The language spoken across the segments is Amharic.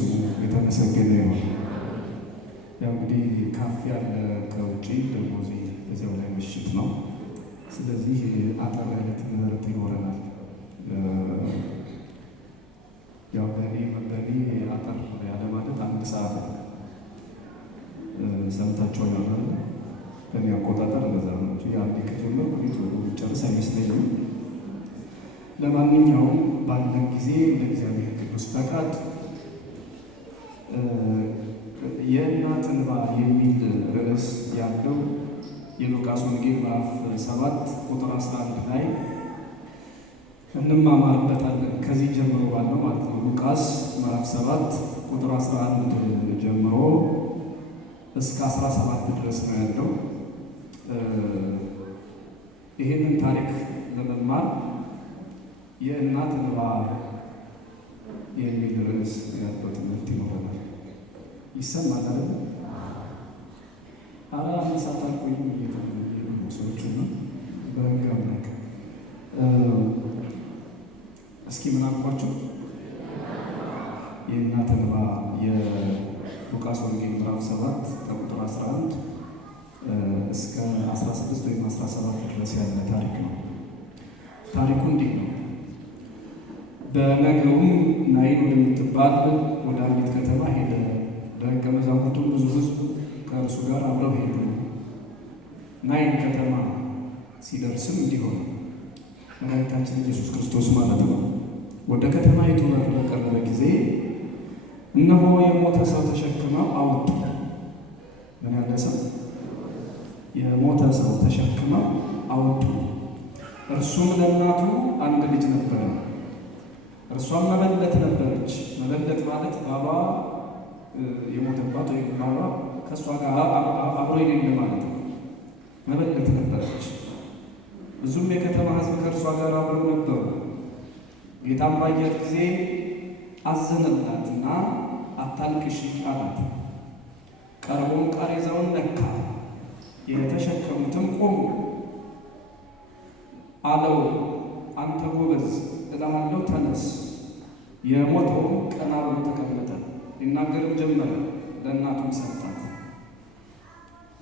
ስሙ የተመሰገነ ይሁን። ያው እንግዲህ ካፌ ያለ ከውጭ ደግሞ እዚያው ላይ ምሽት ነው። ስለዚህ አጠር ያለ ትምህርት ይኖረናል። ያው በእኔ አጠር ያለ ማለት አንድ ሰዓት ነው። ሰምታችሁ ይሆናል። ከኔ አቆጣጠር እንደዛ ነው እንጂ አንዴ ከጀመርኩ ጨርስ አይመስለኝም። ለማንኛውም ባለን ጊዜ እንደ እግዚአብሔር ቅዱስ ፈቃድ የእናት እንባ የሚል ርዕስ ያለው የሉቃስ ወንጌል ምዕራፍ 7 ቁጥር 11 ላይ እንማማርበታለን። ከዚህ ጀምሮ ባለው ማለት ነው። ሉቃስ ምዕራፍ 7 ቁጥር 11 ጀምሮ እስከ 17 ድረስ ነው ያለው። ይህንን ታሪክ ለመማር የእናት እንባ የሚል ርዕስ ያለው ትምህርት ይኖረናል። ይሰማል አይደል? አራ አንሳት አልቆይም እየተመለከቱ ሰዎች ነው። በህግ አምላክ እስኪ ምን አልኳችሁ? የእናት እንባ የሉቃስ ወንጌል ምዕራፍ 7 ከቁጥር 11 እስከ 16 ወይም 17 ድረስ ያለ ታሪክ ነው። ታሪኩ እንዲህ ነው። በነገውም ናይን ወደምትባል ወደ አንዲት ከተማ ሄደ። ደቀ መዛሙርቱም ብዙ ሕዝብ ከእርሱ ጋር አብረው ሄዱ። ናይን ከተማ ሲደርስም እንዲሆን መድኃኒታችን ኢየሱስ ክርስቶስ ማለት ነው ወደ ከተማይቱ በር በቀረበ ጊዜ እነሆ የሞተ ሰው ተሸክመው አወጡ። ምን ያለ ሰው? የሞተ ሰው ተሸክመው አወጡ። እርሱም ለእናቱ አንድ ልጅ ነበረ፣ እርሷም መበለት ነበረች። መበለት ማለት ባሏ የሞተባት ወይም ባሏ ከእሷ ጋር አብሮ የሌለ ማለት ነው። መበለት ነበረች። ብዙም የከተማ ሕዝብ ከእርሷ ጋር አብረው ነበሩ። ጌታም ባያት ጊዜ አዘነላትና አታልቅሺ አላት። ቀርቦም ቃሬዛውን ነካ፣ የተሸከሙትም ቆሙ። አለው አንተ ጎበዝ እልሃለሁ ተነስ። የሞተውም ቀና ብሎ ተቀመጠ፣ ሊናገርም ጀመረ። ለእናቱም ሰጣት።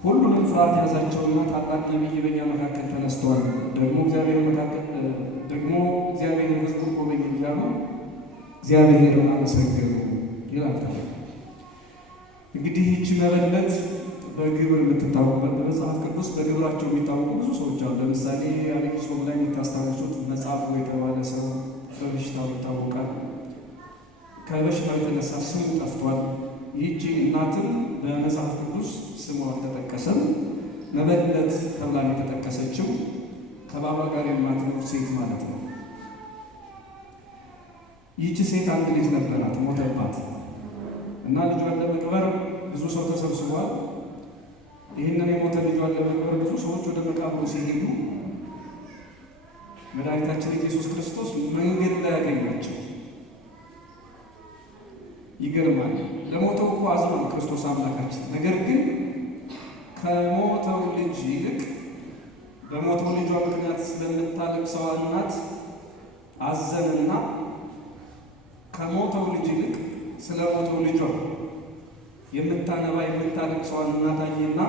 ሁሉንም ፍርሃት ያዛቸውና ታላቅ ነቢይ በእኛ መካከል ተነስቷል፣ ደግሞ እግዚአብሔር ሕዝቡን ጎበኘ እያሉ እግዚአብሔርን አመሰገኑ ይላል። እንግዲህ ይህች መበለት በግብር የምትታወቅበት በመጽሐፍ ቅዱስ በግብራቸው የሚታወቁ ብዙ ሰዎች አሉ። ለምሳሌ አብይ ጾም ላይ የምታስታውሱት መጽሐፉ የተባለ ሰው በበሽታው ይታወቃል። ከበሽታው የተነሳ ስሙ ጠፍቷል። ይህቺ እናትም በመጽሐፍ ቅዱስ ስሙ አልተጠቀሰም። መበለት ተብላ የተጠቀሰችው ከባሏ ጋር የማትኖር ሴት ማለት ነው። ይህቺ ሴት አንድ ልጅ ነበራት፣ ሞተባት እና ልጇን ለመቅበር ብዙ ሰው ተሰብስቧል። ይህንን የሞተ ልጇን ለመቅበር ብዙ ሰዎች ወደ መቃብሩ ሲሄዱ መድኃኒታችን ኢየሱስ ክርስቶስ መንገድ ላይ ያገኛቸው። ይገርማል። ለሞተው እኮ አዝኖ ነው ክርስቶስ አምላካችን። ነገር ግን ከሞተው ልጅ ይልቅ በሞተው ልጇ ምክንያት ስለምታለቅሰው እናት አዘንና ከሞተው ልጅ ይልቅ ስለ ሞተው ልጇ የምታነባ የምታለቅሰው እናት አየና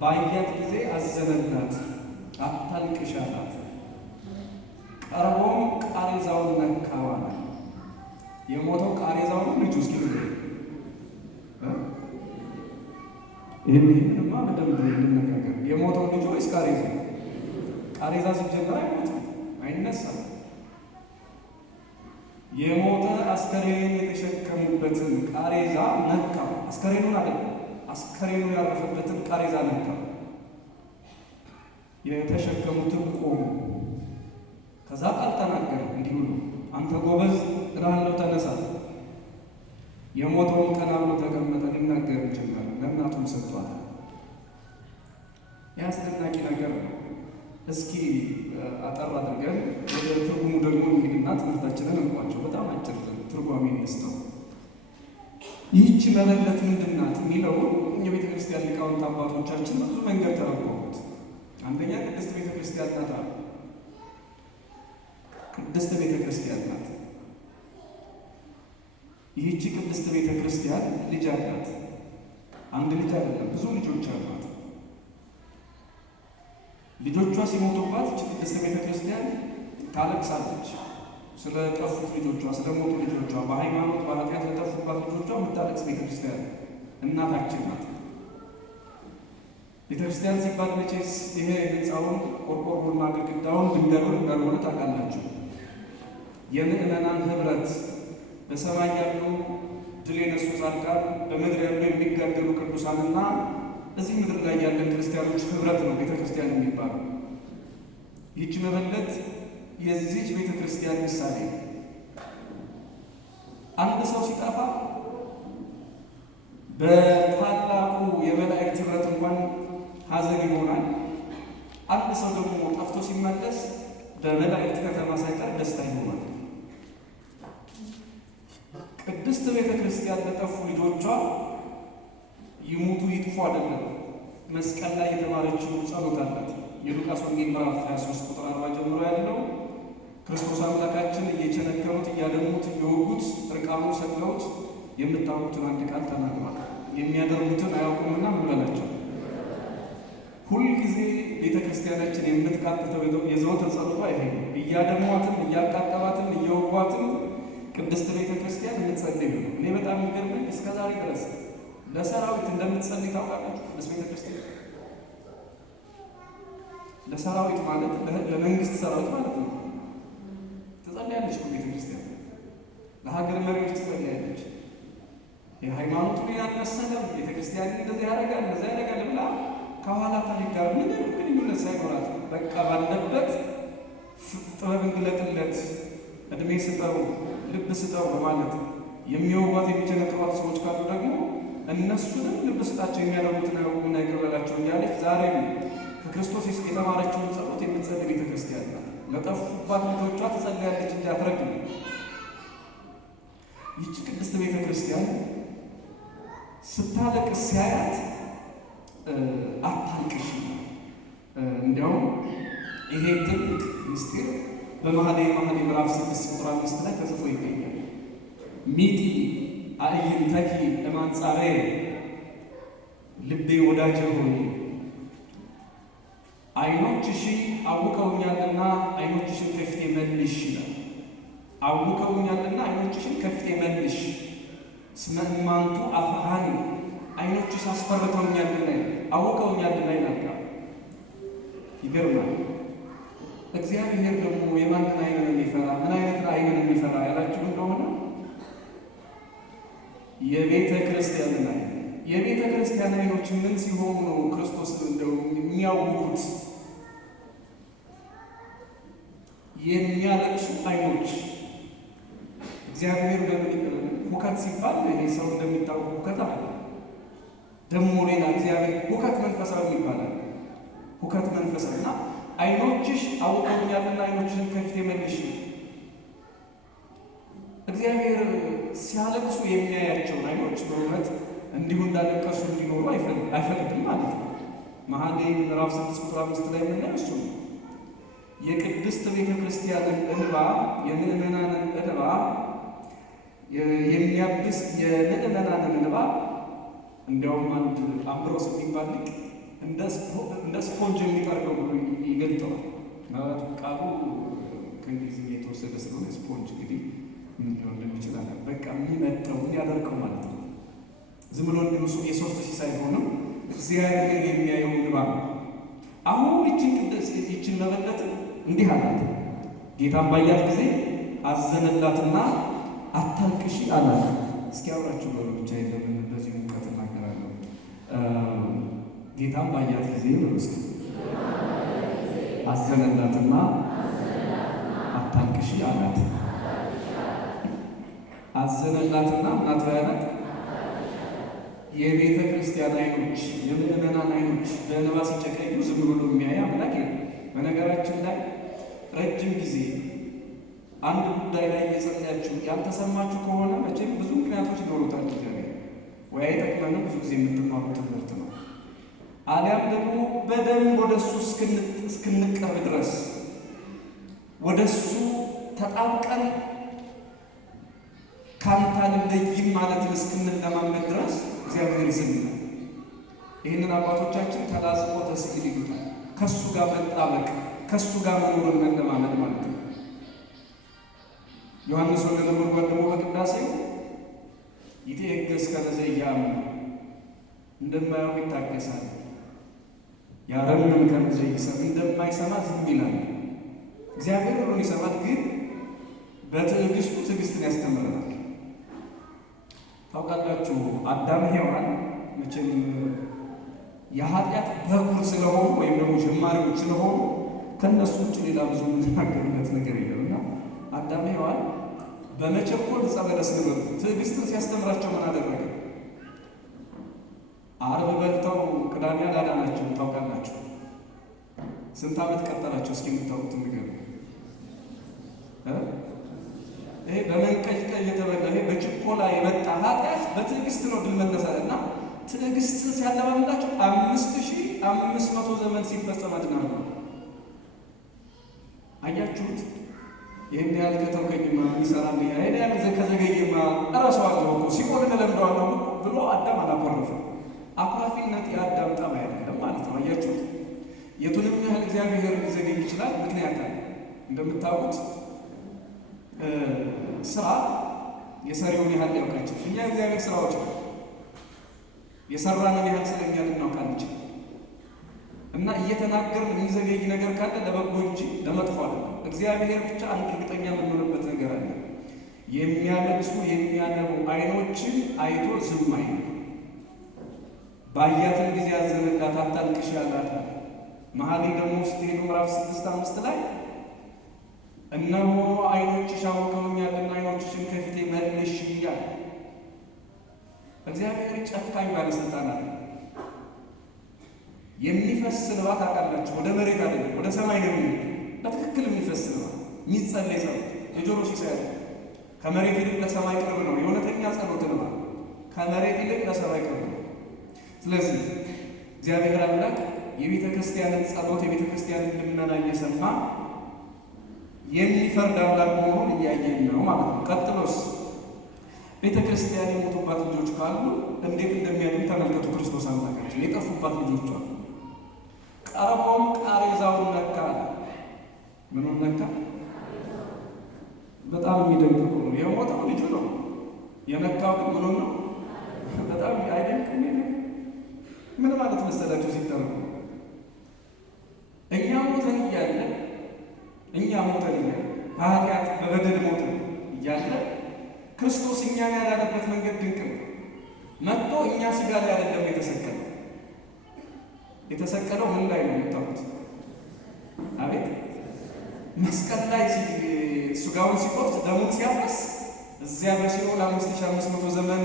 ባያት ጊዜ አዘነላት፣ አታልቅሽ አላት። ቀርቦም ቃሬዛውን ነካው አለ። የሞተው ቃሬዛውን ልጁ እስኪ ይህንማ በደንብ እንነጋገር። የሞተው ልጅ ወይስ ቃሬዛ? ቃሬዛ ሲጀመር አይሞትም፣ አይነሳም። የሞተ አስከሬን የተሸከሙበትን ቃሬዛ ነካው። አስከሬኑን አለ አስከሬኑ ያረፈበትን ቃሬዛ ነካው። የተሸከሙትን ቆሙ። ከዛ ቃል ተናገረ እንዲህ ብሎ አንተ ጎበዝ እልሃለሁ ተነሳ። የሞተውን ቀና ብሎ ተቀመጠ፣ ሊናገር ጀመረ። ለእናቱም ሰጥቷታል። ያስደናቂ ነገር ነው። እስኪ አጠር አድርገን ወደ ትርጉሙ ደግሞ እንሂድና ትምህርታችንን እንቋጨው። በጣም አጭር ትርጓሜ እንስተው። ይህች መበለት ምንድን ናት የሚለው የቤተ ክርስቲያን ሊቃውንት አባቶቻችን ብዙ መንገድ ተረጎሙት። አንደኛ ቅድስት ቤተ ክርስቲያን ናት አሉ። ቅድስት ቤተ ክርስቲያን ናት። ይህቺ ቅድስት ቤተ ክርስቲያን ልጅ አላት። አንድ ልጅ አይደለም፣ ብዙ ልጆች አሏት። ልጆቿ ሲሞቱባት ይህቺ ቅድስት ቤተ ክርስቲያን ታለቅሳለች። ስለ ጠፉት ልጆቿ፣ ስለ ሞቱ ልጆቿ፣ በሃይማኖት በኃጢአት ለጠፉባት ልጆቿ የምታለቅስ ቤተ ክርስቲያን እናታችን ናት። ቤተ ክርስቲያን ሲባል መቼስ ይሄ ህንፃውን ቆርቆሮና ግድግዳውን ድንጋዩን እንዳልሆነ ታውቃላችሁ። የምዕመናን ህብረት፣ በሰማይ ያሉ ድል የነሱ ጻድቃን፣ በምድር ያሉ የሚጋደሉ ቅዱሳንና እዚህ ምድር ላይ ያለን ክርስቲያኖች ህብረት ነው ቤተ ክርስቲያን የሚባለው። ይህች መበለት የዚህች ቤተ ክርስቲያን ምሳሌ። አንድ ሰው ሲጠፋ በታላቁ የመላእክት ህብረት እንኳን ሐዘን ይሆናል። አንድ ሰው ደግሞ ጠፍቶ ሲመለስ በመላእክት ከተማ ሳይቀር ደስታ ይሆናል። ቅድስት ቤተ ክርስቲያን ለጠፉ ልጆቿ ይሙቱ ይጥፉ አይደለም፣ መስቀል ላይ የተማረችው ጸሎት አላት። የሉቃስ ወንጌል ምዕራፍ 23 ቁጥር 40 ጀምሮ ያለው ክርስቶስ አምላካችን እየቸነከሩት እያደሙት እየወጉት እርቃኑን ሰቅለውት የምታውቁትን አንድ ቃል ተናግሯል። የሚያደርጉትን አያውቁምና ምን በላቸው። ሁልጊዜ ቤተ ክርስቲያናችን የምትቃጥተው የዘወትር ጸሎቷ ይሄ ነው። እያደሟትም እያቃጠሏትም እየወጓትም ቅድስት ቤተ ክርስቲያን የምትጸልይ ነው። እኔ በጣም የሚገርመኝ እስከ ዛሬ ድረስ ለሰራዊት እንደምትጸልይ ታውቃላችሁ። ቅድስት ቤተ ክርስቲያን ለሰራዊት ማለት ለመንግስት ሰራዊት ማለት ነው። ትጸልያለች እኮ ቤተ ክርስቲያን። ለሀገር መሪዎች ትጸልያለች። የሃይማኖቱን ያልመሰለም ቤተ ክርስቲያን እንደዚህ ያደርጋል እንደዚህ ያደርጋል ብላ ከኋላ ታሪክ ጋር ምንም ግንኙነት ሳይኖራት በቃ ባለበት ጥበብን ግለጥለት፣ እድሜ ስጠው፣ ልብ ስጠው በማለት የሚወጓት የሚቸነክሯት ሰዎች ካሉ ደግሞ እነሱንም ልብ ስጣቸው፣ የሚያደርጉትን አያውቁምና ይቅር በላቸው እያለች ዛሬም ከክርስቶስ የተማረችውን ጸሎት የምትጸልይ ቤተ ክርስቲያን ናት። ለጠፉባት ልጆቿ ትጸልያለች እንጂ አትረግም። ይህች ቅድስት ቤተ ክርስቲያን ስታለቅስ ሲያያት አታልቅሽ። እንዲያውም ይሄ ትልቅ ምስጢር በመኃልየ ምዕራፍ 6 ቁጥር 5 ላይ ተጽፎ ይገኛል። ሚጢ አዕይንተኪ እማንጻሬ፣ ልቤ ወዳጄ ሆይ ዓይኖችሽ አውቀውኛልና ዓይኖችሽን ከፊቴ መልሽ ይላል። አውቀውኛልና ዓይኖችሽን ከፊቴ መልሽ። እስመ እማንቱ አፍሃኒ፣ ዓይኖችሽ አስፈርተውኛልና አውቀውኛልና ይላል። ይገርማል። እግዚአብሔር ደግሞ የማንን ዓይንን የሚፈራ ምን አይነት ዓይንን የሚፈራ ያላችሁ እንደሆነ የቤተ ክርስቲያንን ዓይን። የቤተ ክርስቲያን ዓይኖች ምን ሲሆኑ ነው ክርስቶስን እንደው የሚያውቁት? የሚያለቅሱ ዓይኖች። እግዚአብሔር ሁከት ሲባል ይሄ ሰው እንደሚታወቅ ሁከት አለ። ደግሞ ሌላ እግዚአብሔር ሁከት መንፈሳዊ ይባላል። ሁከት መንፈሳዊና ዓይኖችሽ አውቀውኛልና ዓይኖችሽን ከፊቴ መልሽ። እግዚአብሔር ሲያለቅሱ የሚያያቸውን ዓይኖች በእውነት እንዲሁ እንዳለቀሱ እንዲኖሩ አይፈልግም ማለት ነው። መኃልየ ምዕራፍ 6 ቁጥር 5 ላይ የምናየው እሱ ነው። የቅድስት ቤተ ክርስቲያንን እንባ፣ የምዕመናንን እንባ የሚያብስ የምዕመናንን እንባ እንዲያውም አንድ አምብሮስ የሚባል ሊቅ እንደ ስፖንጅ የሚጠርገው ብሎ ይገልጠዋል። ቃሉ ከእንግሊዝኛ የተወሰደ ስለሆነ ስፖንጅ እንግዲህ ምን ሊሆን እንደሚችል በቃ የሚመጠው ያደርቀው ማለት ነው። ዝም ብሎ እንዲሁ የሶፍት ሲሳይ ሆነው እግዚአብሔር የሚያየው እንባ ነው። አሁን ይችን መበለት እንዲህ አላት። ጌታን ባያት ጊዜ አዘነላትና አታልቅሺ አላት። እስኪ አብራችሁ በሉ ብቻ የለምን በዚህ ሙቀት እናገራለሁ። ጌታን ባያት ጊዜ በሉ እስኪ አዘነላትና አታልቅሺ አላት። አዘነላትና እናት ባያላት የቤተ ክርስቲያን ዓይኖች የምዕመናን ዓይኖች በእንባ ሲጨቀዩ ዝም ብሎ የሚያይ አምላክ የለም። በነገራችን ላይ ረጅም ጊዜ አንድ ጉዳይ ላይ እየጸለያችሁ ያልተሰማችሁ ከሆነ መቼም ብዙ ምክንያቶች ይኖሩታል። እግዚአብሔር ወይ አይጠቅመንም፣ ብዙ ጊዜ የምትማሩት ትምህርት ነው። አሊያም ደግሞ በደንብ ወደ እሱ እስክንቀርብ ድረስ ወደ እሱ ተጣብቀን ካንተ አልለይም ማለትን እስክንለማመድ ድረስ እግዚአብሔር ይዘምራል። ይህንን አባቶቻችን ተላዝቆ ተስዕል ይሉታል። ከሱ ጋር መጣበቅ፣ ከሱ ጋር መኖርን መለማመድ ማለት ነው። ዮሐንስ ወልደ ነጎድጓድ ደግሞ በቅዳሴው ይትዔገሥ ከመ ዘኢያእምር፣ እንደማያውቅ ይታገሳል። ያረምም ከመ ዘኢይሰምዕ፣ እንደማይሰማ ዝም ይላል። እግዚአብሔር ሁሉን ይሰማል፣ ግን በትዕግስቱ ትዕግስትን ያስተምረናል። ታውቃላችሁ አዳም ሔዋን መቼም የኃጢአት በኩር ስለሆኑ ወይም ደግሞ ጀማሪዎች ስለሆኑ ከእነሱ ውጭ ሌላ ብዙ የምንናገርበት ነገር የለምና አዳም ሔዋን በመቸኮል ዕፀ በለስ ነበሩ። ትዕግስትን ሲያስተምራቸው ምን አደረገ? ዓርብ በልተው ቅዳሜ አላዳናቸው። ታውቃላችሁ ስንት ዓመት ቀጠላቸው? እስኪ የምታውቁት ነገር ይሄ በመንቀጭቀጭ የተበላ ይሄ በችኮላ የመጣ ኃጢአት በትዕግስት ነው ድል መነሳት እና ትዕግስትን ሲያለማምዳቸው 5500 ዘመን ሲፈጸም አድናሉ። አያችሁት? ይህን ያህል ከተውከኝማ ይሰራል፣ ይህን ያህል ከዘገየማ እረሳዋለሁ እኮ ሲኦል እለምደዋለሁ ብሎ አዳም አላኮረፈም። አኩራፊነት የአዳም ጠባይ አይደለም ማለት ነው። አያችሁት? የቱንም ያህል እግዚአብሔር ሊዘገይ ይችላል፣ ምክንያት አለ። እንደምታውቁት ስራ የሰሪውን ያህል ሊያውቃቸው እኛ እግዚአብሔር ስራዎች ነው የሰራንን ያህል ስለኛ ልናውቅ አንችልም። እና እየተናገርን የሚዘገይ ነገር ካለ ለበጎ እንጂ ለመጥፎ አይደለም። እግዚአብሔር ብቻ አንድ እርግጠኛ የምንሆንበት ነገር አለ። የሚያለቅሱ የሚያነቡ ዓይኖችን አይቶ ዝም አይልም። ባያትን ጊዜ ያዘነላት አታልቅሽ ያላታል። መኃልየ ደግሞ ስትሄዱ ምዕራፍ 6:5 ላይ እነሆ ዓይኖችሽ አውከውኛልና ዓይኖችሽን ከፊቴ መልሽ እያለ እግዚአብሔር ጨካኝ ባለስልጣን አለ። የሚፈስ እንባ ታውቃላችሁ፣ ወደ መሬት አይደለም ወደ ሰማይ ነው የሚሄድ። በትክክል የሚፈስ እንባ የሚጸለይ ጸሎት የጆሮ ሲሳይ ከመሬት ይልቅ ለሰማይ ቅርብ ነው። የእውነተኛ ጸሎት እንባ ከመሬት ይልቅ ለሰማይ ቅርብ ነው። ስለዚህ እግዚአብሔር አምላክ የቤተ ክርስቲያንን ጸሎት የቤተ ክርስቲያንን ልመና እየሰማ የሚፈርድ አምላክ መሆኑን እያየን ነው ማለት ነው። ቀጥሎስ ቤተ ክርስቲያን የሞቱባት ልጆች ካሉ እንዴት እንደሚያድን ተመልከቱ። ክርስቶስ አምላካችን የጠፉባት ልጆች አሉ። ቀርቦም ቃሬዛውን ነካ። ምኑን ነካ? በጣም የሚደንቅ ነው። የሞተው ልጁ ነው፣ የነካው ግን ምኑ ነው? በጣም አይደንቅም? ምን ማለት መሰላችሁ ሲተረጉ እኛ ሞተን እያለ በኃጢአት በበደል ሞተን እያለ ክርስቶስ እኛን ያዳነበት መንገድ ድንቅ ነው። መጥቶ እኛ ስጋ ላይ አይደለም የተሰቀለው። የተሰቀለው ምን ላይ ነው የምታውቁት? አቤት መስቀል ላይ ስጋውን ሲቆርጥ ደሙን ሲያፈስ እዚያ በሲኦል 5500 ዘመን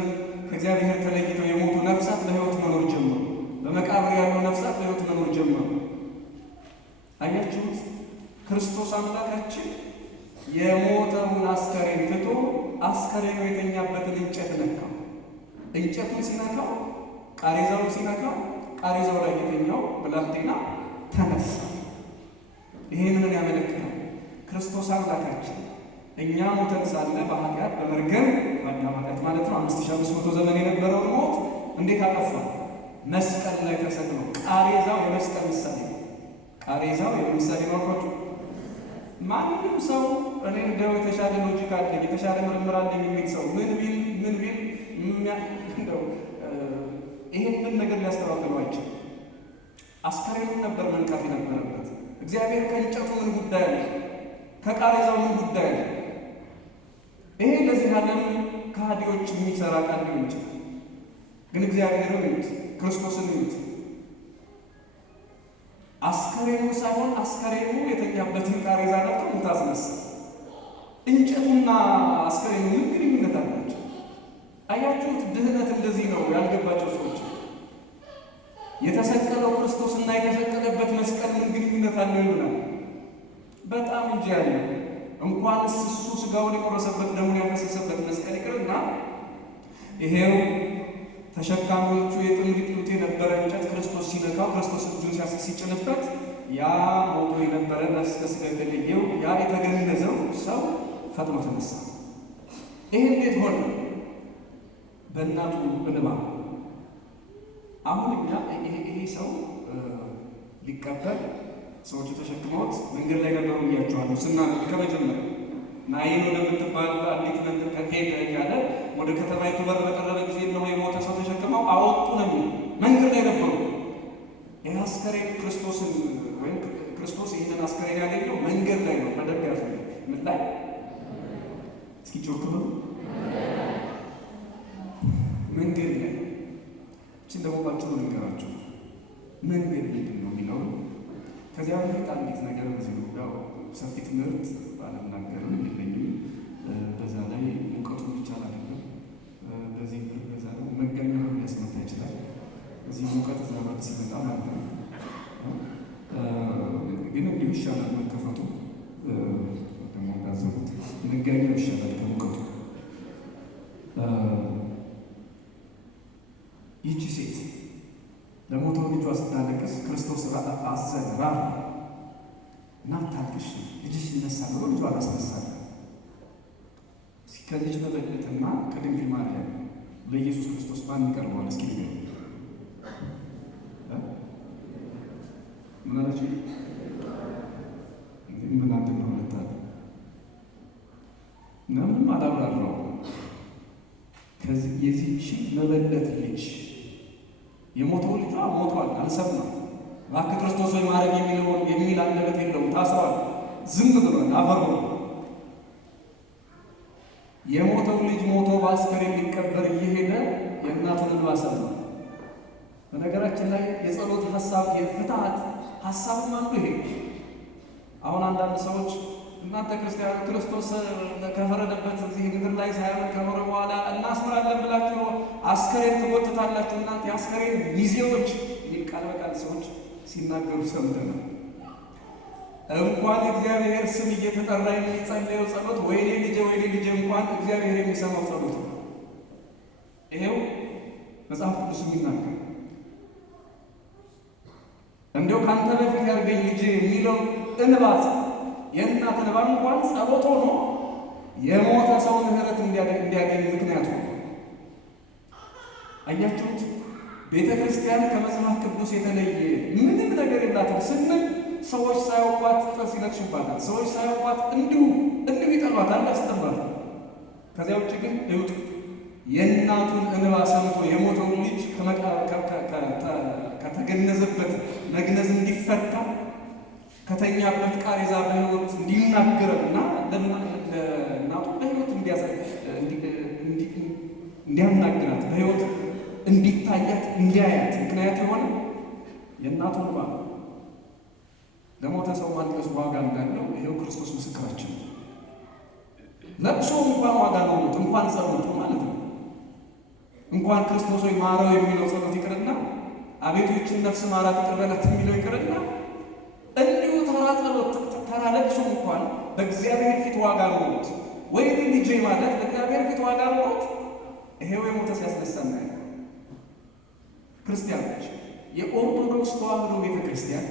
ከእግዚአብሔር ተለይተው የሞቱ ነፍሳት ለሕይወት መኖር ጀመሩ። በመቃብር ያሉ ነፍሳት ለሕይወት መኖር ጀመሩ። አያችሁት? ክርስቶስ አምላካችን የሞተውን አስከሬን ትቶ አስከሬኑ የተኛበትን እንጨት ነካው። እንጨቱን ሲነካው ቃሬዛውን ሲነካው ቃሬዛው ላይ የተኛው ብላቴና ተነሳ። ይሄንን ያመለክታል። ክርስቶስ አምላካችን እኛ ሞተን ሳለ በኃጢአት በመርገም በአዳም ኃጢአት ማለት ነው 5500 ዘመን የነበረውን ሞት እንዴት አጠፋ? መስቀል ላይ ተሰቅሎ። ቃሬዛው የመስቀል ምሳሌ ነው። ቃሬዛው የምሳሌ ማርኮቹ ማንም ሰው እኔ እንደው የተሻለ ሎጂክ አለ የተሻለ ምርምር አለ የሚል ሰው ምን ቢል እንደው ይሄንን ነገር ሊያስተባብለው አይችልም። አስከሬኑን ነበር መንካት የነበረበት። እግዚአብሔር ከእንጨቱ ምን ጉዳይ አለ? ከቃሬዛው ምን ጉዳይ አለ? ይሄ ለዚህ ዓለም ከሃዲዎች የሚሰራ ቃል ሊሆን ይችላል። ግን እግዚአብሔርን እዩት፣ ክርስቶስን እዩት። አስከሬኑ ሳይሆን አስከሬኑ የተኛበትን ቃሬዛ ነበር ሙት አስነሳ። እንጨቱና አስከሬኑ ምን ግንኙነት አላቸው? አያችሁት? ድህነት እንደዚህ ነው ያልገባቸው ሰዎች። የተሰቀለው ክርስቶስና የተሰቀለበት መስቀል ምን ግንኙነት አለው ይሉናል። በጣም እንጂ ያለ እንኳንስ እሱ ስጋውን የቆረሰበት ደሙን ያፈሰሰበት መስቀል ይቅርና ይሄው ተሸካሚዎቹ የጥንግጥ የነበረ እንጨት ክርስቶስ ሲነካው ክርስቶስ እጁን ሲጭንበት ያ ሞቶ የነበረ ነፍስ ከሥጋ የተለየው ያ የተገነዘው ሰው ፈጥኖ ተነሳ። ይሄ እንዴት ሆነ? በእናቱ እንባ። አሁን እኛ ይሄ ሰው ሊቀበል ሰዎቹ ተሸክመውት መንገድ ላይ ነበሩ ብያቸዋለሁ። ስናነብ ከመጀመሪያ ናይን ወደምትባል አንዲት መንደር ከሄደ እያለ ወደ ከተማይቱ በር በቀረበ ጊዜ ነው የሞተ ሰው ተሸክመው አወጡ ነው የሚለው። መንገድ ላይ ነበሩ። ይህ አስከሬን ክርስቶስን ወይም ክርስቶስ ይህንን አስከሬን ያገኘው መንገድ ላይ ነው። በደንብ ያዙ። ምን ላይ? እስኪ ጮክ በሉ። መንገድ ላይ። እችን ደግሞ ባጭሩ ልንገራችሁ። መንገድ ምንድን ነው የሚለው ከዚያ በፊት አንዲት ነገር በዚህ ነው። ያው ሰፊ ትምህርት ባለምናገርም የለኝም። በዛ ላይ ሙቀቱ ይቻል አይደለም። በዚህ በዛ ላይ መጋኛ ሊያስመታ ይችላል። እዚህ ሙቀት እዛ ማለት ሲመጣ ማለት ነው። ግን እንዲሁ ይሻላል መከፈቱ። ደግሞ እንዳዘቡት መጋኛው ይሻላል ከሙቀቱ። ይቺ ሴት ለሞተው ልጇ ስታለቅስ ክርስቶስ አዘነ፣ ራራ እና ታልቅሽ ልጅሽ ይነሳል ብሎ ልጇ አላስነሳለ። ከልጅ መበለትና ከድንግል ማርያም ለኢየሱስ ክርስቶስ ማን ይቀርበዋል? እስኪ ንገሩ። ምን አላችሁ? ምን አንድ ነው ሁለታለ ምንም አላብራራው። ከዚህ የዚህች መበለት ልጅ የሞተው ልጇ ሞቷል፣ አልሰማም። እባክህ ክርስቶስ ወይ ማረግ የሚል አንደበት የለውም። ታስሯል፣ ዝም ብሏል፣ አፈሩ። የሞተው ልጅ ሞቶ በአስከሬን ሊቀበር እየሄደ የእናቱን እንባ ሰማ። በነገራችን ላይ የጸሎት ሀሳብ የፍትሐት ሀሳብም አንዱ ይሄ። አሁን አንዳንድ ሰዎች እናንተ ክርስቲያኑ ክርስቶስ ከፈረደበት እዚህ ምድር ላይ ሳይሆን ከኖረ በኋላ እናስምራለን ብላችሁ አስከሬን ትጎትታላችሁ። እናንተ የአስከሬን ሚዜዎች የሚል ቃል በቃል ሰዎች ሲናገሩ ሰምተናል። እንኳን እግዚአብሔር ስም እየተጠራ የሚጸለየው ጸሎት ወይኔ ልጄ እንኳን እግዚአብሔር የሚሰማው ጸሎት ነው። ይሄው መጽሐፍ ቅዱስ የሚናገር እንዲያው ካንተ በፊት ያርገኝ ልጄ የሚለው እንባ የእናት እንባ እንኳን ጸሎት ሆኖ የሞተ ሰው ምሕረት እንዲያገኝ ምክንያቱ ነው። አያችሁት? ቤተ ክርስቲያን ከመጽሐፍ ቅዱስ የተለየ ምንም ነገር የላትም ስንል ሰዎች ሳያውቋት ጥርስ ይነክሱባታል። ሰዎች ሳያውቋት እንዲሁ ይጠሏታል፣ ያስጠሏታል። ከዚያ ውጭ ግን እዩት፣ የእናቱን እንባ ሰምቶ የሞተውን ልጅ ከተገነዘበት መግነዝ እንዲፈታ ከተኛበት ቃሬዛ በሕይወት እንዲናገረና ለእናቱ በሕይወት እንዲያናግራት በሕይወት እንዲታያት እንዲያያት ምክንያት የሆነ የእናቱ እንባ። ለሞተ ሰው ማልቀስ ዋጋ እንዳለው ይሄው ክርስቶስ ምስክራችን። ለቅሶ እንኳን ዋጋ ነው፣ እንኳን ጸሎቱ ማለት ነው። እንኳን ክርስቶስ ወይ ማረው የሚለው ጸሎት ይቅርና አቤቱ ይህችን ነፍስ ማራት ይቅር በላት የሚለው ይቅርና እንዲሁ ተራ ጸሎት ተራ ለቅሶ እንኳን በእግዚአብሔር ፊት ዋጋ ኖሮት ወይ ልጄ ማለት በእግዚአብሔር ፊት ዋጋ ኖሮት ይሄው የሞተ ሲያስነሳ እናያለን። ክርስቲያኖች፣ የኦርቶዶክስ ተዋሕዶ ቤተክርስቲያን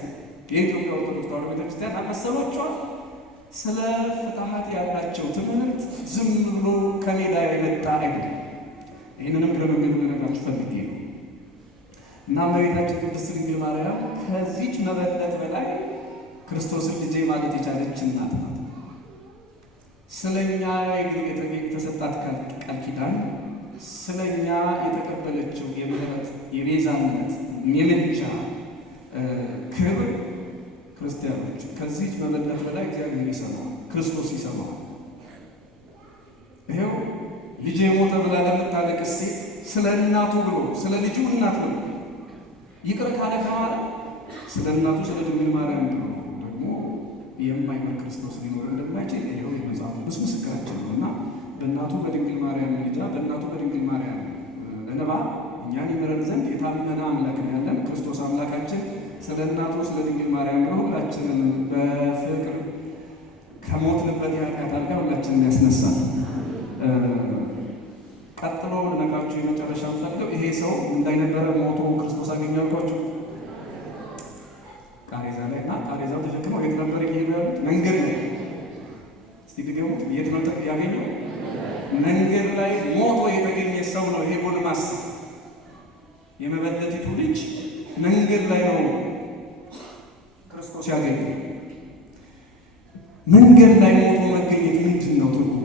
የኢትዮጵያ ኦርቶዶክስ ተዋሕዶ ቤተክርስቲያን መሰሎቿ ስለ ፍትሐት ያላቸው ትምህርት ዝም ብሎ ከሜዳ የመጣ አይደለም። ይህንንም ግረ መንገዱ ልነግራችሁ ፈልጌ ነው እና እመቤታችን ቅድስት ድንግል ማርያም ከዚች መበለት በላይ ክርስቶስን ልጄ ማለት የቻለች እናት ናት። ስለኛ የተሰጣት ቃል ኪዳን፣ ስለኛ የተቀበለችው የምህረት የቤዛነት የምልጃ ክብር ክርስቲያኖች ከዚች መበለት በላይ እግዚአብሔር ይሰማል፣ ክርስቶስ ይሰማል። ይሄው ልጄ ሞተ ብላ ለምታለቅስ ሴት ስለ እናቱ ብሎ ስለ ልጁ እናት ብሎ ይቅር ካለ ከኋላ ስለ እናቱ ስለ ድንግል ማርያም ብሎ ደግሞ የማይምር ክርስቶስ ሊኖር እንደማይችል ይኸው የመጽሐፍ ቅዱስ ምስክራችን ነው እና በእናቱ በድንግል ማርያም ልጃ በእናቱ በድንግል ማርያም እንባ እኛን ይምረን ዘንድ የታመነ አምላክ ነው ያለን። ክርስቶስ አምላካችን ስለ እናቱ ስለ ድንግል ማርያም ብሎ ሁላችንን በፍቅር ከሞትንበት የኃጢአት አልጋ ሁላችንን ያስነሳል። ቀጥሎ ልነግራችሁ የመጨረሻ ፈልገው ይሄ ሰው እንዳይነበረ ሞቶ ክርስቶስ አገኛልኳቸው ቃሬዛ ላይ እና ቃሬዛው ተሸክመው የት ነበር እየሄዱ ያሉት? መንገድ ላይ። እስቲ ድገሙት። የት ነው ያገኘው? መንገድ ላይ ሞቶ የተገኘ ሰው ነው ይሄ ጎልማሳ። የመበለቲቱ ልጅ መንገድ ላይ ነው ክርስቶስ ያገኘው። መንገድ ላይ ሞቶ መገኘት ምንድን ነው ትርጉሙ?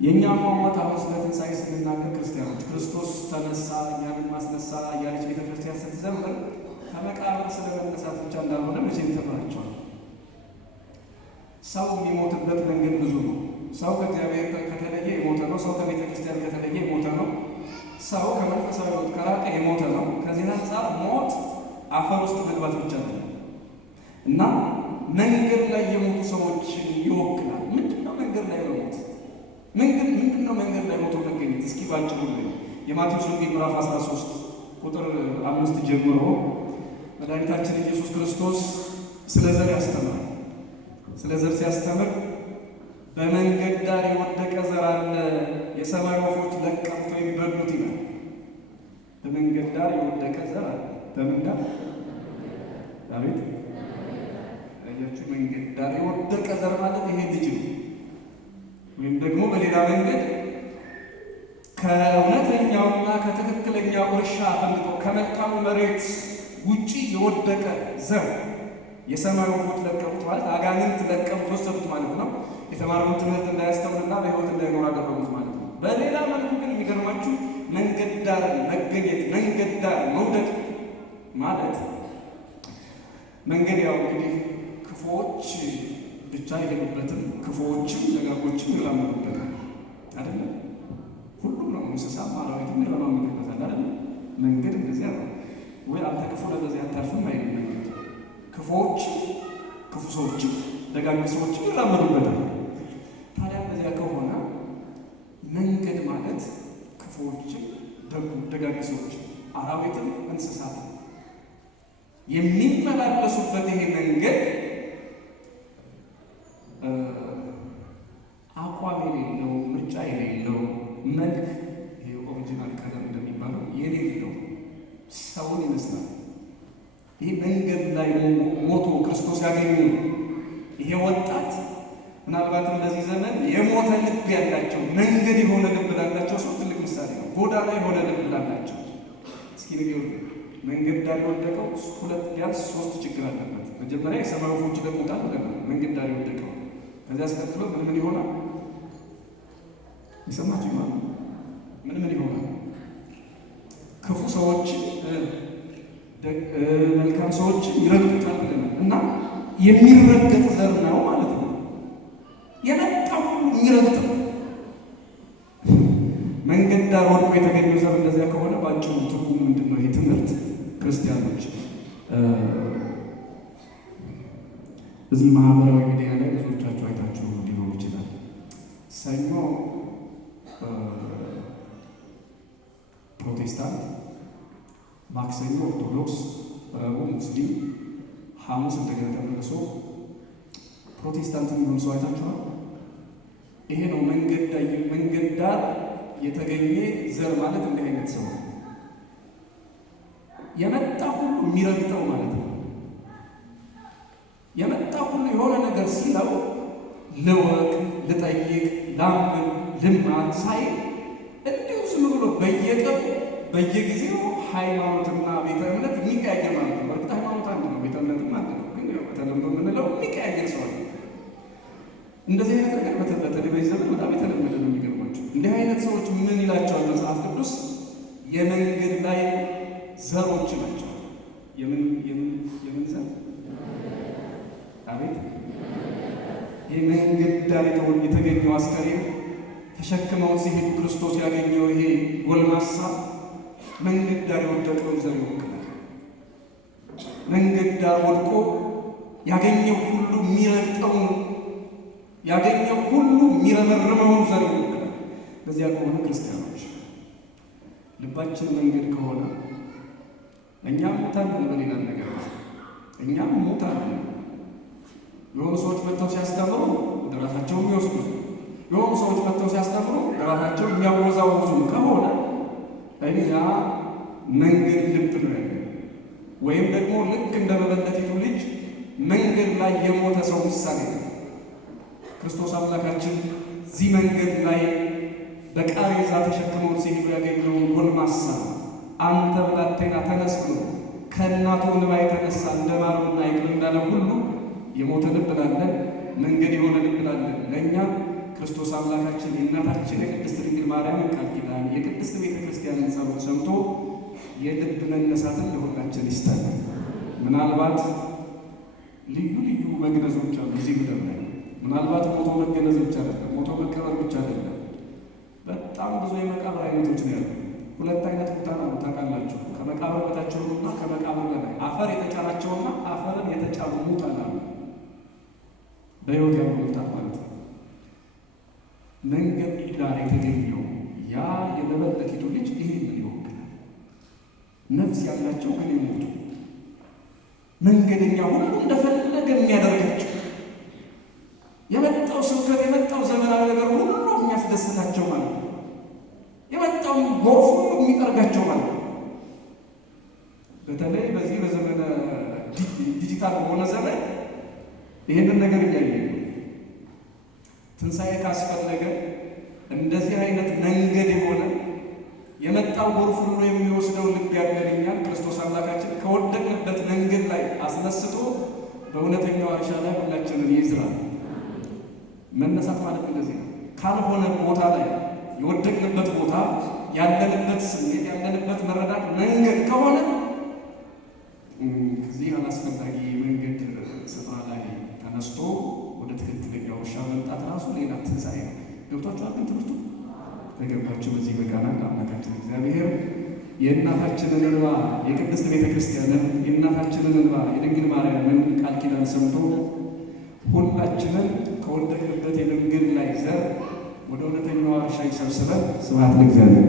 የእኛም ሞት አሁን ስለ ትንሣኤ ስንናገር ክርስቲያኖች ክርስቶስ ተነሳ እኛንም ማስነሳ እያለች ቤተክርስቲያን ስትዘምር ከመቃብር ስለ መነሳት ብቻ እንዳልሆነ መቼም ተምራችኋል። ሰው የሚሞትበት መንገድ ብዙ ነው። ሰው ከእግዚአብሔር ከተለየ የሞተ ነው። ሰው ከቤተ ክርስቲያን ከተለየ የሞተ ነው። ሰው ከመንፈሳዊ ሕይወት ከራቀ የሞተ ነው። ከዚህ አንጻር ሞት አፈር ውስጥ መግባት ብቻ ነው እና መንገድ ላይ የሞቱ ሰዎችን ይወክላል። ምንድን ነው መንገድ ላይ መሞት? ምንድን ነው መንገድ ላይ ሞቶ መገኘት? እስኪ ባጭሩ የማቴዎስ ወንጌል ምዕራፍ 13 ቁጥር 5 ጀምሮ መድኃኒታችን ኢየሱስ ክርስቶስ ስለ ዘር ያስተምራል። ስለ ዘር ሲያስተምር በመንገድ ዳር የወደቀ ዘር አለ፣ የሰማይ ወፎች ለቀምቶ የሚበሉት ይላል። በመንገድ ዳር የወደቀ ዘር አለ። በምን ዳር? አቤት አያችሁ፣ መንገድ ዳር የወደቀ ዘር ማለት ይሄ ልጅ ነው። ወይም ደግሞ በሌላ መንገድ ከእውነተኛውና ከትክክለኛው እርሻ ፈንድቆ ከመልካሙ መሬት ውጪ የወደቀ ዘር የሰማይ ወፎች ለቀሙት ማለት አጋንንት ለቀሙት ወሰዱት ማለት ነው። የተማረውን ትምህርት እንዳያስተውልና በሕይወት እንዳይኖር አደረጉት ማለት ነው። በሌላ መልኩ ግን የሚገርማችሁ መንገድ ዳር መገኘት፣ መንገድ ዳር መውደቅ ማለት መንገድ ያው እንግዲህ ክፉዎች ብቻ የሄዱበትም ክፉዎችም ደጋጎችም ይራመዱበታል አይደለም። ሁሉም ነው፣ እንስሳም አራዊትም ይራመዱበታል አይደለም። መንገድ እንደዚያ ነው። ወይ አንተ ክፉ ለበዚያ አታልፍም አይደለም። መንገድ ክፉዎች ክፉ ሰዎችም ደጋግ ሰዎችም ይራመዱበታል። ታዲያ እንደዚያ ከሆነ መንገድ ማለት ክፉዎችም ደጋግ ሰዎችም አራዊትም እንስሳት የሚመላለሱበት ይሄ መንገድ አቋም የሌለው ምርጫ የሌለው መልክ ይሄ ኦሪጂናል ከለር እንደሚባለው የሌለው ሰውን ይመስላል። ይሄ መንገድ ላይ ሞቶ ክርስቶስ ያገኙ ይሄ ወጣት ምናልባትም በዚህ ዘመን የሞተ ልብ ያላቸው መንገድ የሆነ ልብ ላላቸው ሰው ትልቅ ምሳሌ ነው። ጎዳና የሆነ ልብ ላላቸው እስኪ ንገሩ። መንገድ ዳር የወደቀው ቢያንስ 3 ችግር አለበት። መጀመሪያ የሰማይ ወፎች ይለቅሙታል ብለናል። መንገድ ዳር የወደቀው ከዚያ አስከትሎ ምን ይሆናል? የሰማችሁ ማለት ምን ይሆናል? ክፉ ሰዎች መልካም ሰዎች ይረግጡታል ብለናል እና የሚረገጥ ዘር ነው ማለት ነው። የመጣው የሚረግጥ መንገድ ዳር ወድቆ የተገኘው ዘር እንደዚያ ከሆነ ባጭሩ ትርጉሙ ምንድን ነው? ይህ ትምህርት ክርስቲያኖች እዚህ ማህበራዊ ሚዲያ ላይ ብዙዎቻችሁ አይታችሁ ሊሆን ይችላል። ሰኞ ፕሮቴስታንት፣ ማክሰኞ ኦርቶዶክስ፣ ረቡዕ ሙስሊም፣ ሐሙስ እንደገና ተመልሶ ፕሮቴስታንት የሚሆን ሰው አይታችኋል። ይሄ ነው መንገድ ዳር የተገኘ ዘር ማለት እንዲህ አይነት ሰው ነው። የመጣ ሁሉ የሚረግጠው ማለት ነው። የመጣ ሁሉ የሆነ ነገር ሲለው ልወቅ፣ ልጠይቅ፣ ላምብ፣ ልማር ሳይል እንዲሁ ዝም ብሎ በየቀኑ በየጊዜው ሃይማኖትና ቤተ እምነት የሚቀያየር ማለት ነው። በእርግጥ ሃይማኖት አንድ ነው፣ ቤተ እምነትም አንድ ነው። ግን በተለምዶ የምንለው የሚቀያየር ሰው ነው። እንደዚህ አይነት ነገር በተለይ በዚህ ዘመን በጣም የተለመደ ነው። የሚገርማቸው እንዲህ አይነት ሰዎች ምን ይላቸዋል መጽሐፍ ቅዱስ? የመንገድ ላይ ዘሮች ናቸው። የምን ዘር? አቤት! የመንገድ ዳር የተገኘው አስከሬን ተሸክመው ሲሄዱ ክርስቶስ ያገኘው ይሄ ጎልማሳ መንገድ ዳር የወደቀውን ዘር ይወክላል። መንገድ ዳር ወድቆ ያገኘው ሁሉ የሚረግጠውን ያገኘው ሁሉ የሚረመርመውን ዘር ይወክላል። በዚያ ከሆነ ክርስቲያኖች ልባችን መንገድ ከሆነ እኛም ሞታለን። በሌላ ነገር እኛም ሞታለን። የሆኑ ሰዎች መጥተው ሲያስተምሩ ወደ ራሳቸው የሚወስዱ፣ የሆኑ ሰዎች መጥተው ሲያስተምሩ ወደ ራሳቸው የሚያወዛውዙ ከሆነ እኛ መንገድ ልብ ነው ያለ፣ ወይም ደግሞ ልክ እንደ መበለቲቱ ልጅ መንገድ ላይ የሞተ ሰው ምሳሌ ነው። ክርስቶስ አምላካችን እዚህ መንገድ ላይ በቃሬዛ ተሸክመውት ሲሄዱ ያገኘውን ጎልማሳ አንተ ብላቴና ተነስ ብሎ ከእናቱ እንባ የተነሳ እንደ ማርና ይቅር እንዳለ ሁሉ የሞተን ብላለን መንገድ የሆነን ብላለን ለእኛ ክርስቶስ አምላካችን የእናታችን የቅድስት ድንግል ማርያምን ቃል ኪዳን የቅድስት ቤተ ክርስቲያንን ጸሎት ሰምቶ የልብ መነሳትን ለሁላችን ይስጠን። ምናልባት ልዩ ልዩ መግነዞች አሉ እዚህ ምድር ላይ። ምናልባት ሞቶ መገነዝ ብቻ አይደለም፣ ሞቶ መቀበር ብቻ አይደለም። በጣም ብዙ የመቃብር አይነቶች ነው ያሉ። ሁለት አይነት ቦታ ነው ታውቃላችሁ። ከመቃብር በታቸውና ከመቃብር በላይ አፈር የተጫናቸውና አፈርን የተጫኑ ሙታን አሉ። በሕይወት ያሉ ሙታን ማለት ነው። መንገድ ዳር የተገኘው ያ የመበለቲቱ ልጅ ይህንን ይወክላል። ነፍስ ያላቸው ግን የሞቱ መንገደኛ ሁሉ እንደፈለገ የሚያደርጋቸው የመጣው ስብከት የመጣው ዘመናዊ ነገር ሁሉ የሚያስደስታቸው ማለት ነው። የመጣው ጎርፍ ሁሉ የሚጠርጋቸው ማለት ነው። በተለይ በዚህ በዘመነ ዲጂታል በሆነ ዘመን ይህንን ነገር እያየ ነው። ትንሣኤ ካስፈለገ እንደዚህ አይነት መንገድ የሆነ የመጣው ጎርፍ ሁሉ የሚወስደው ልብ ያገለኛል። ክርስቶስ አምላካችን ከወደቅንበት መንገድ ላይ አስነስቶ በእውነተኛው እርሻ ላይ ሁላችንን ይዝራል። መነሳት ማለት እንደዚህ ነው። ካልሆነ ቦታ ላይ የወደቅንበት ቦታ ያለንበት ስሜት ያለንበት መረዳት መንገድ ከሆነ ከዚህ አላስፈላጊ መንገድ ስፍራ ላይ ተነስቶ ወደ ትክክለኛው እርሻ መምጣት ራሱ ሌላ ትንሣኤ ነው። ገብቷችኋል? ግን ትምህርቱ ተገባችሁ? በዚህ በቃና አምላካችን እግዚአብሔር የእናታችንን እንባ የቅድስት ቤተ ክርስቲያንን የእናታችንን እንባ የድንግል ማርያምን ቃል ኪዳን ሰምቶ ሁላችንን ከወደቅንበት የመንገድ ላይ ዘር ወደ እውነተኛዋ እርሻ ይሰብስበን። ስብሐት ለእግዚአብሔር።